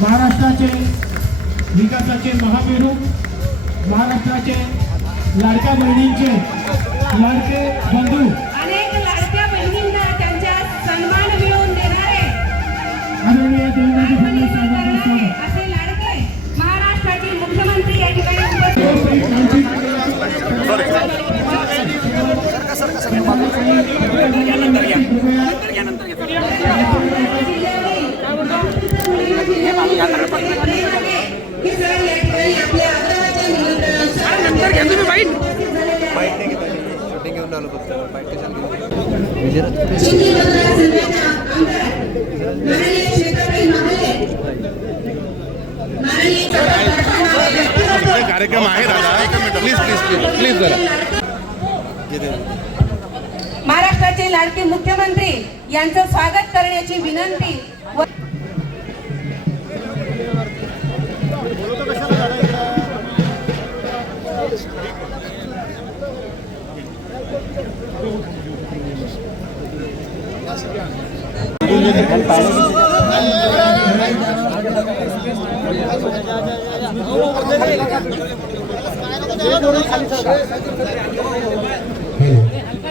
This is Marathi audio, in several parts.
महाराष्ट्राचे विकासाचे महामेरू, महाराष्ट्राचे लाडक्या बहिणींचे लाडके बंधू, अनेक लाडक्या बहिणींना त्यांचा सन्मान मिळवून देणारे आदरणीय देवेंद्र फडणवीस साहेबांचे स्वागत. असे लाडके महाराष्ट्राचे मुख्यमंत्री या ठिकाणी उपस्थित कार्यक्रम आहे दादा, प्लीज प्लीज प्लीज प्लीज जरा. महाराष्ट्राचे लाडके मुख्यमंत्री यांचं स्वागत करण्याची विनंती.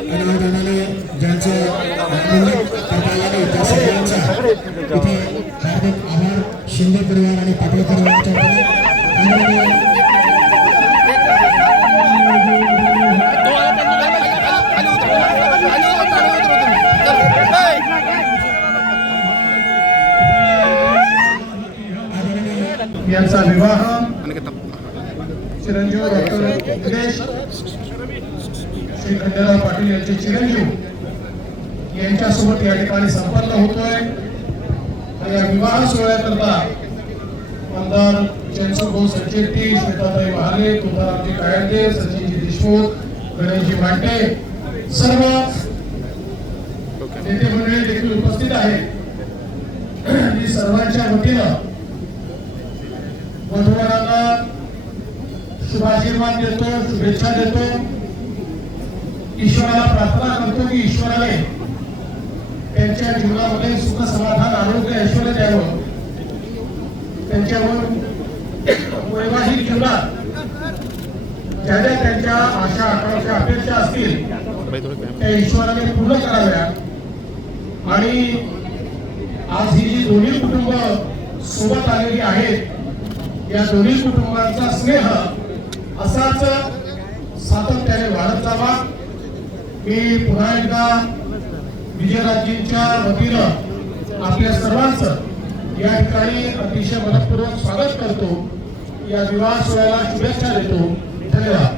अनावधानाने ज्यांचं त्या सगळ्यांचा इथे हार्दिक आभार शिंदे परिवार आणि पाटील परिवाराच्या वतीने. यांचा विवाह चिरंजीव डॉक्टर निलेश श्री खंडेराव पाटील यांचे चिरंजीव यांच्यासोबत या ठिकाणी संपन्न होतोय. या विवाह सोहळ्याकरता आमदार जयंतभाऊ संचेती, श्वेताताई महाले, तुकारामजी कायदे, सचिनजी देशमुख, गणेशजी मांडे सर्व नेते मंडळी देखील उपस्थित आहेत. मी सर्वांच्या वतीनं वधूवरांना शुभाशीर्वाद देतो, शुभेच्छा देतो. ईश्वराला प्रार्थना करतो की ईश्वराने त्यांच्या जीवनामध्ये सुख समाधान आरोग्य ऐश्वर्य द्यावं. त्यांच्यावर वैवाहिक जीवनात ज्या ज्या त्यांच्या आशा आकांक्षा अपेक्षा असतील त्या ईश्वराने पूर्ण कराव्या. आणि आज ही जी दोन्ही कुटुंब सोबत आलेली आहेत या दोन्ही कुटुंबांचा स्नेह असाच सातत्याने वाढत जावा. मी पुन्हा एकदा विजयराजेंच्या वतीनं आपल्या सर्वांचं या ठिकाणी अतिशय मनपूर्वक स्वागत करतो. या विवाह सोहळ्याला शुभेच्छा देतो. धन्यवाद.